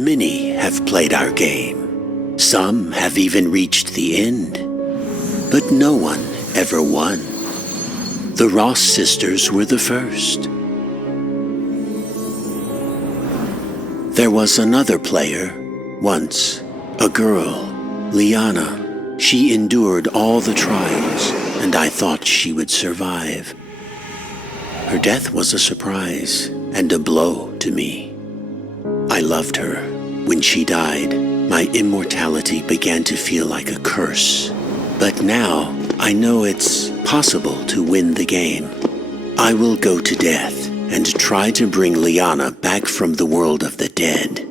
Many have played our game. Some have even reached the end. But no one ever won. The Ross sisters were the first. There was another player, once, a girl, Liana. She endured all the trials, and I thought she would survive. Her death was a surprise and a blow to me. I loved her. When she died, my immortality began to feel like a curse. But now, I know it's possible to win the game. I will go to death and try to bring Liana back from the world of the dead.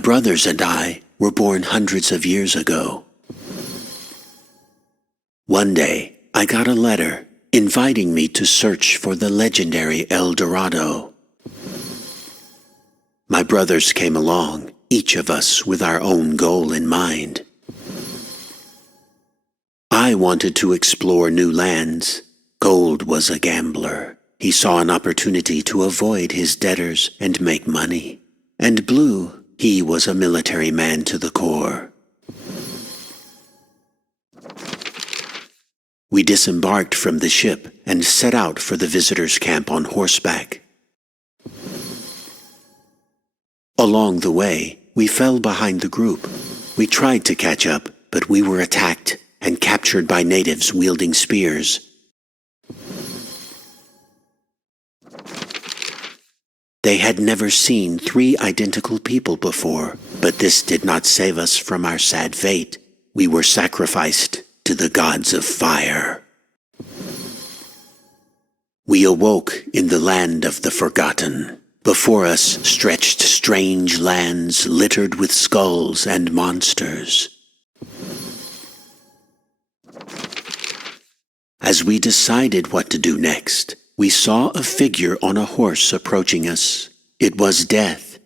brothers and I were born hundreds of years ago. One day, I got a letter inviting me to search for the legendary El Dorado. My brothers came along, each of us with our own goal in mind. I wanted to explore new lands. Gold was a gambler. He saw an opportunity to avoid his debtors and make money. And Blue, he was a military man to the core. We disembarked from the ship and set out for the visitors' camp on horseback. Along the way, we fell behind the group. We tried to catch up, but we were attacked and captured by natives wielding spears. They had never seen 3 identical people before, but this did not save us from our sad fate. We were sacrificed to the gods of fire. We awoke in the land of the forgotten. Before us stretched strange lands littered with skulls and monsters. As we decided what to do next, we saw a figure on a horse approaching us. It was Death.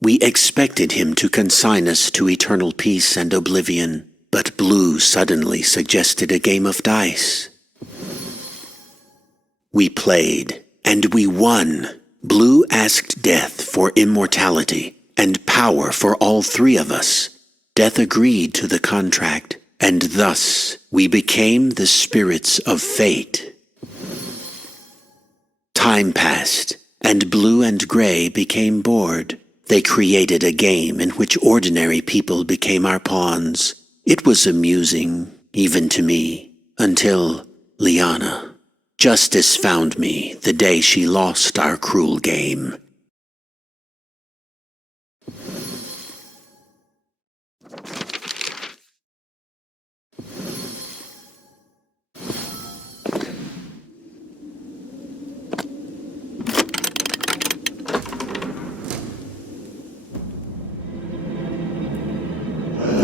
We expected him to consign us to eternal peace and oblivion, but Blue suddenly suggested a game of dice. We played, and we won. Blue asked Death for immortality and power for all 3 of us. Death agreed to the contract, and thus we became the spirits of fate. Time passed, and Blue and Gray became bored. They created a game in which ordinary people became our pawns. It was amusing, even to me, until Liana. Justice found me the day she lost our cruel game.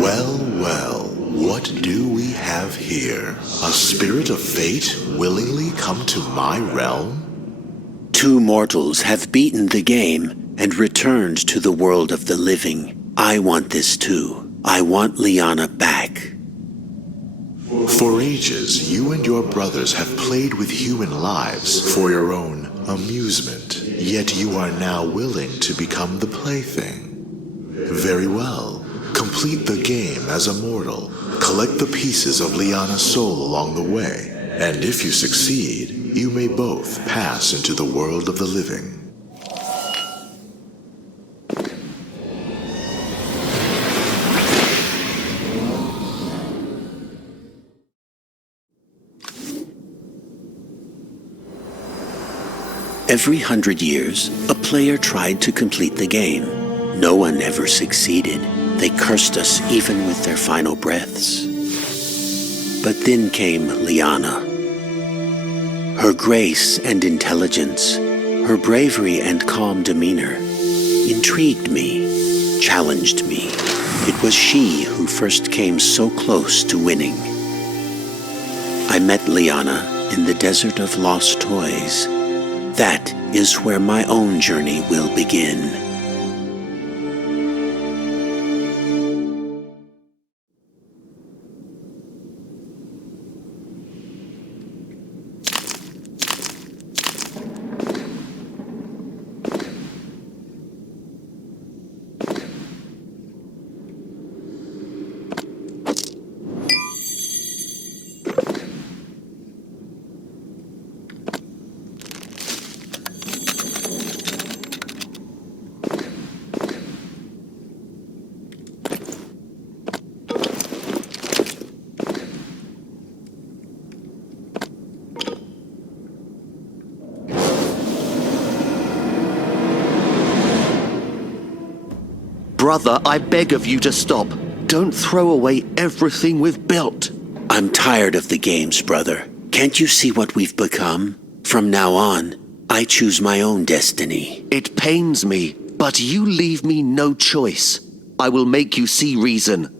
Well, what do we have here? A spirit of fate willingly come to my realm? 2 mortals have beaten the game and returned to the world of the living. I want this too. I want Liana back. For ages, you and your brothers have played with human lives for your own amusement, yet you are now willing to become the plaything. Very well. Complete the game as a mortal. Collect the pieces of Liana's soul along the way, and if you succeed, you may both pass into the world of the living. Every 100 years, a player tried to complete the game. No one ever succeeded. They cursed us even with their final breaths. But then came Liana. Her grace and intelligence, her bravery and calm demeanor, intrigued me, challenged me. It was she who first came so close to winning. I met Liana in the desert of lost toys. That is where my own journey will begin. Brother, I beg of you to stop. Don't throw away everything we've built. I'm tired of the games, brother. Can't you see what we've become? From now on, I choose my own destiny. It pains me. But you leave me no choice. I will make you see reason.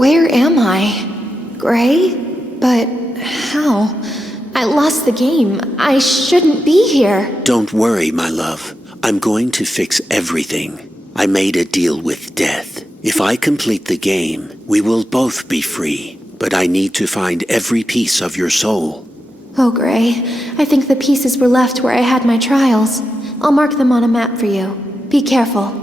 Where am I? Gray? But how? I lost the game. I shouldn't be here. Don't worry, my love. I'm going to fix everything. I made a deal with death. If I complete the game, we will both be free. But I need to find every piece of your soul. Oh, Gray. I think the pieces were left where I had my trials. I'll mark them on a map for you. Be careful.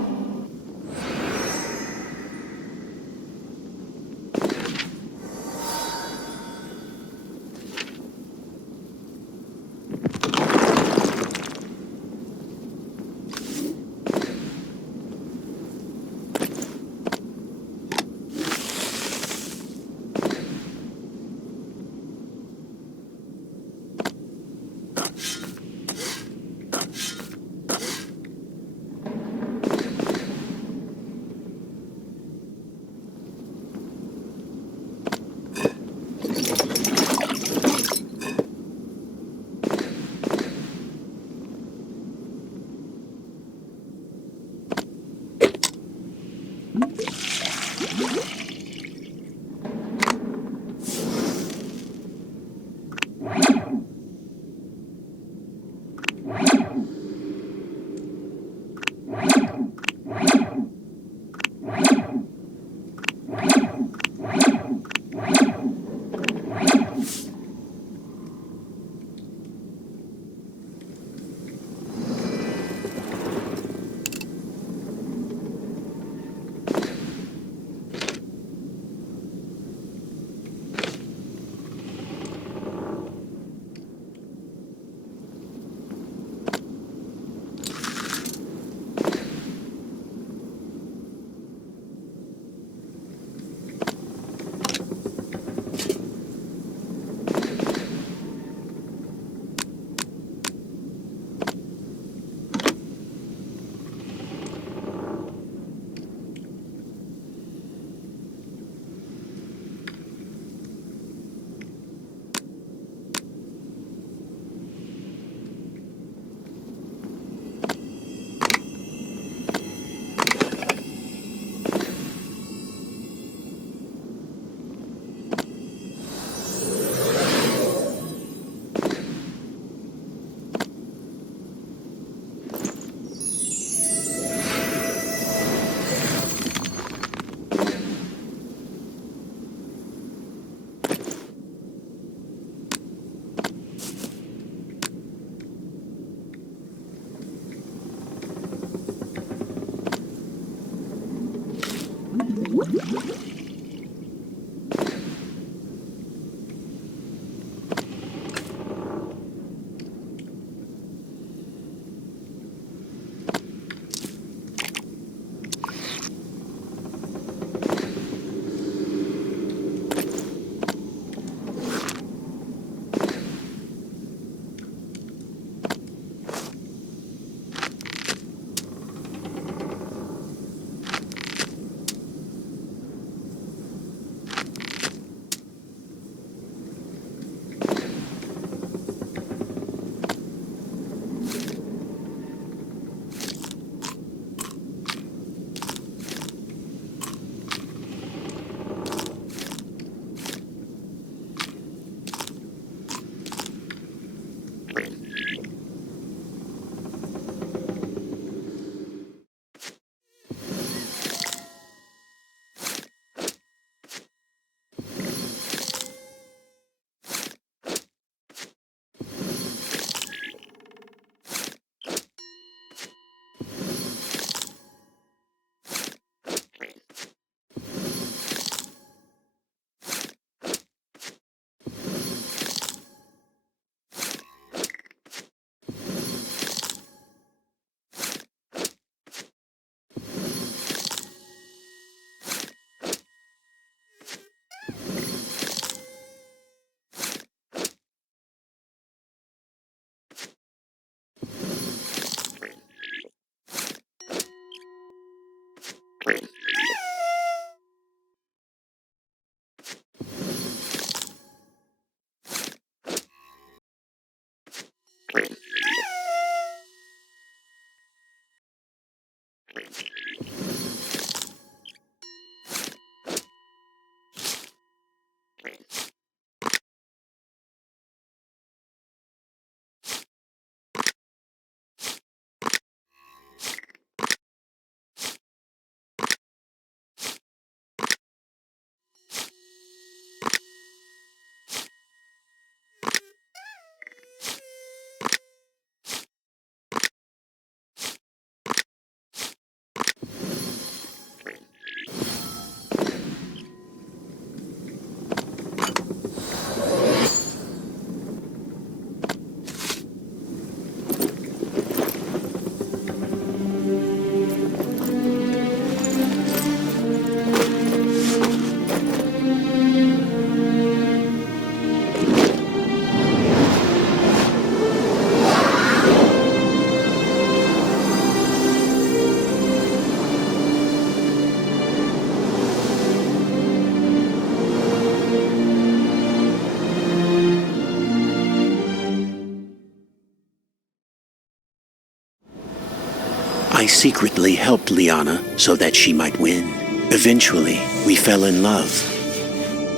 I secretly helped Liana so that she might win. Eventually, we fell in love.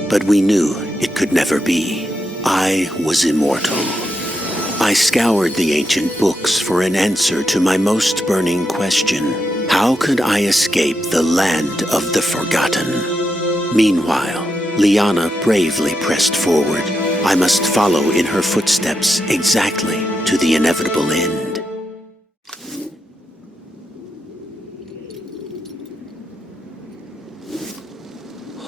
But we knew it could never be. I was immortal. I scoured the ancient books for an answer to my most burning question. How could I escape the land of the forgotten? Meanwhile, Liana bravely pressed forward. I must follow in her footsteps exactly to the inevitable end.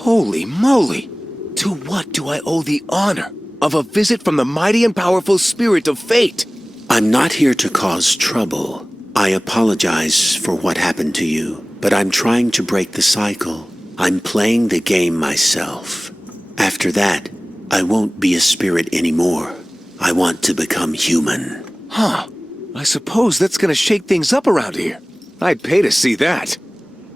Holy moly! To what do I owe the honor of a visit from the mighty and powerful spirit of fate? I'm not here to cause trouble. I apologize for what happened to you, but I'm trying to break the cycle. I'm playing the game myself. After that, I won't be a spirit anymore. I want to become human. Huh. I suppose that's gonna shake things up around here. I'd pay to see that.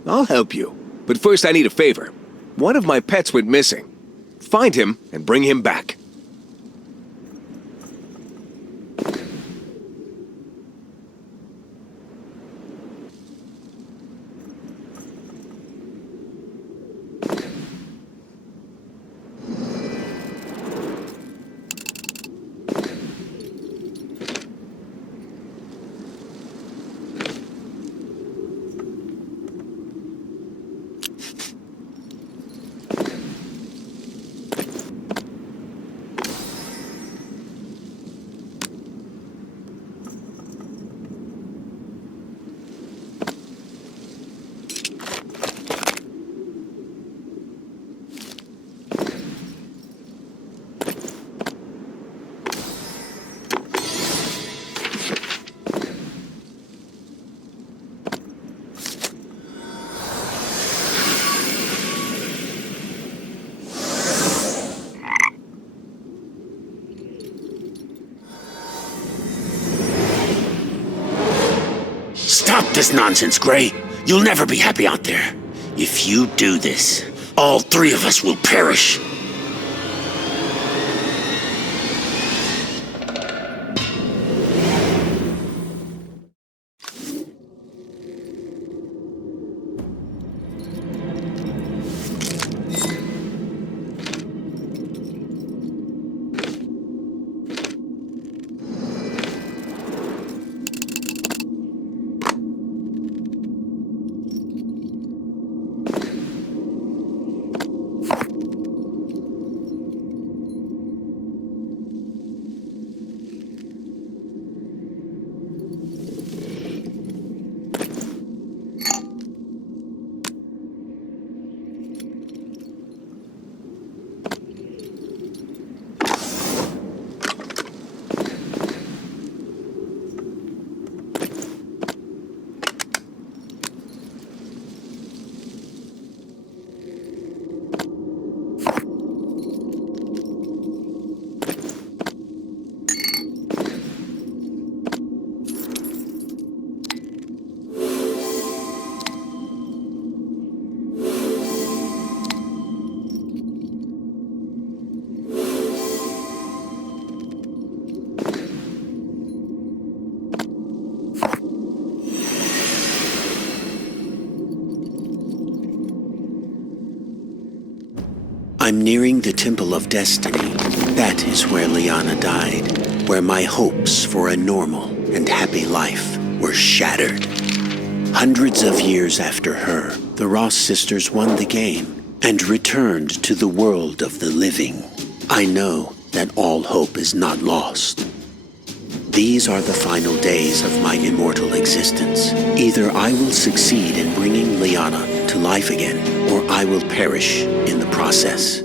I'll help you. But first I need a favor. One of my pets went missing. Find him and bring him back. Stop this nonsense, Gray. You'll never be happy out there. If you do this, all three of us will perish. I'm nearing the Temple of Destiny. That is where Liana died, where my hopes for a normal and happy life were shattered. Hundreds of years after her, the Ross sisters won the game and returned to the world of the living. I know that all hope is not lost. These are the final days of my immortal existence. Either I will succeed in bringing Liana to life again, or I will perish in the process.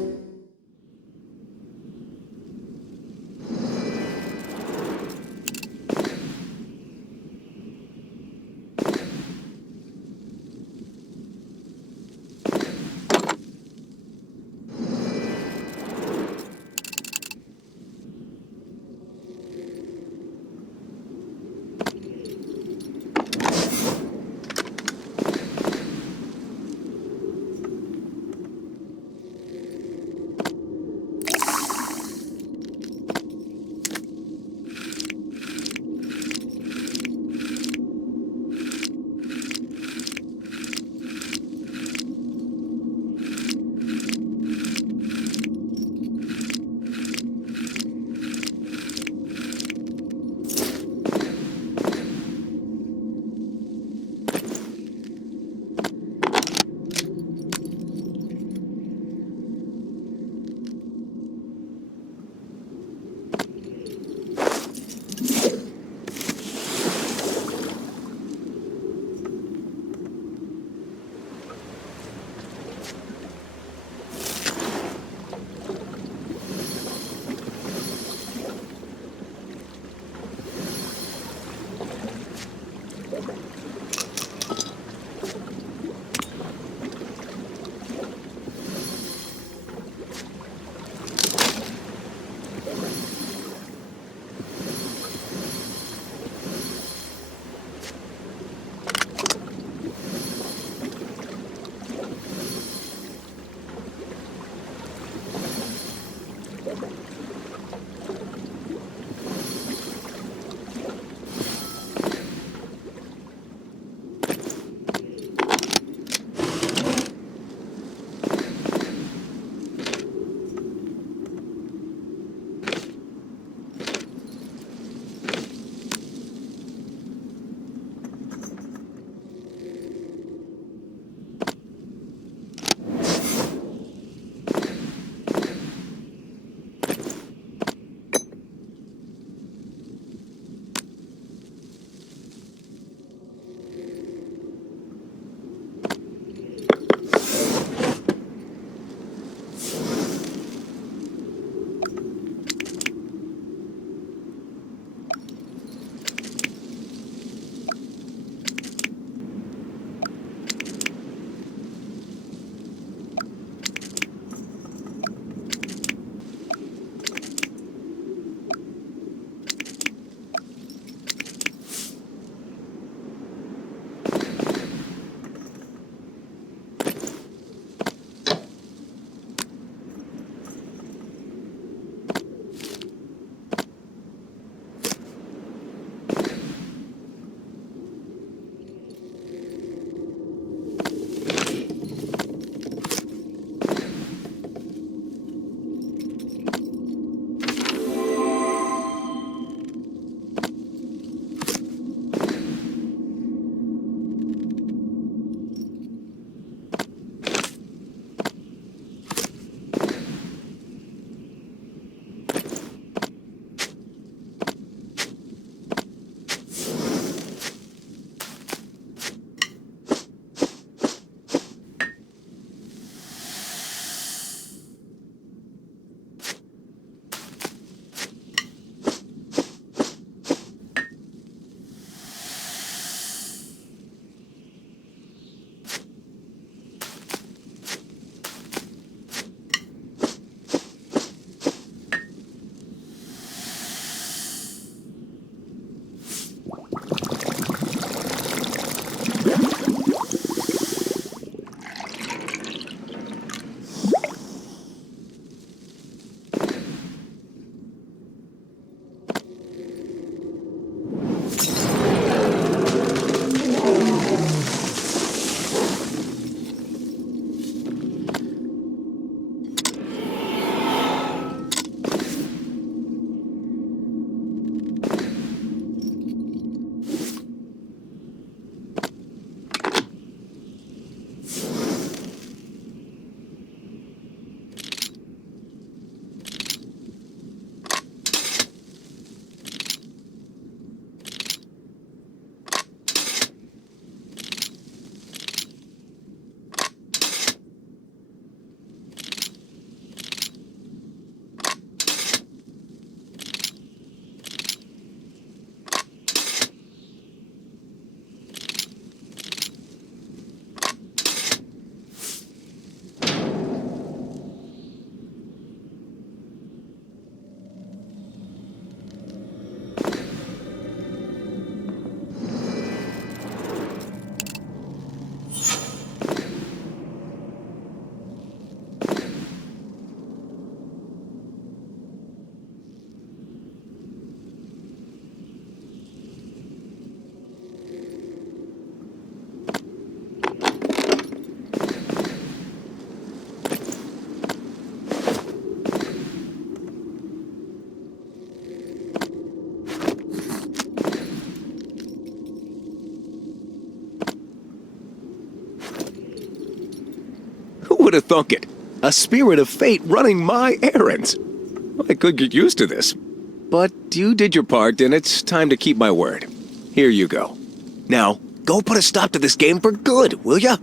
would have thunk it? A spirit of fate running my errands. I could get used to this. But you did your part, and it's time to keep my word. Here you go. Now, go put a stop to this game for good, will ya?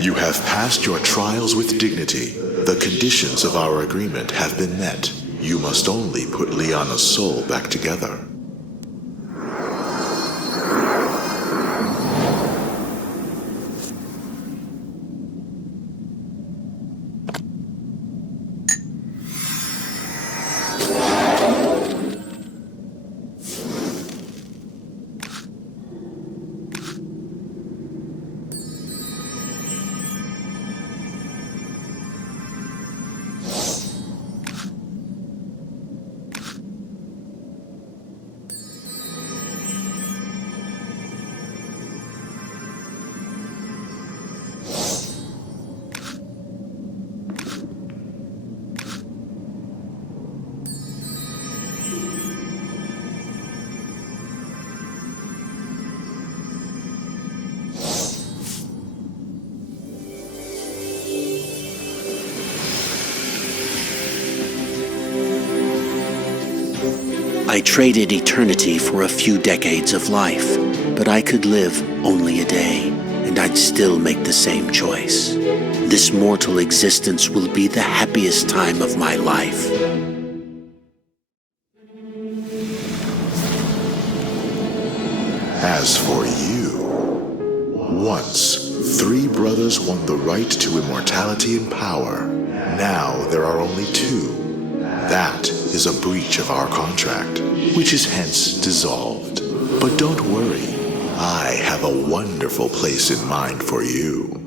You have passed your trials with dignity. The conditions of our agreement have been met. You must only put Liana's soul back together. I traded eternity for a few decades of life, but I could live only a day, and I'd still make the same choice. This mortal existence will be the happiest time of my life. As for you, once 3 brothers won the right to immortality and power. Now there are only 2. That is a breach of our contract, which is hence dissolved. But don't worry, I have a wonderful place in mind for you.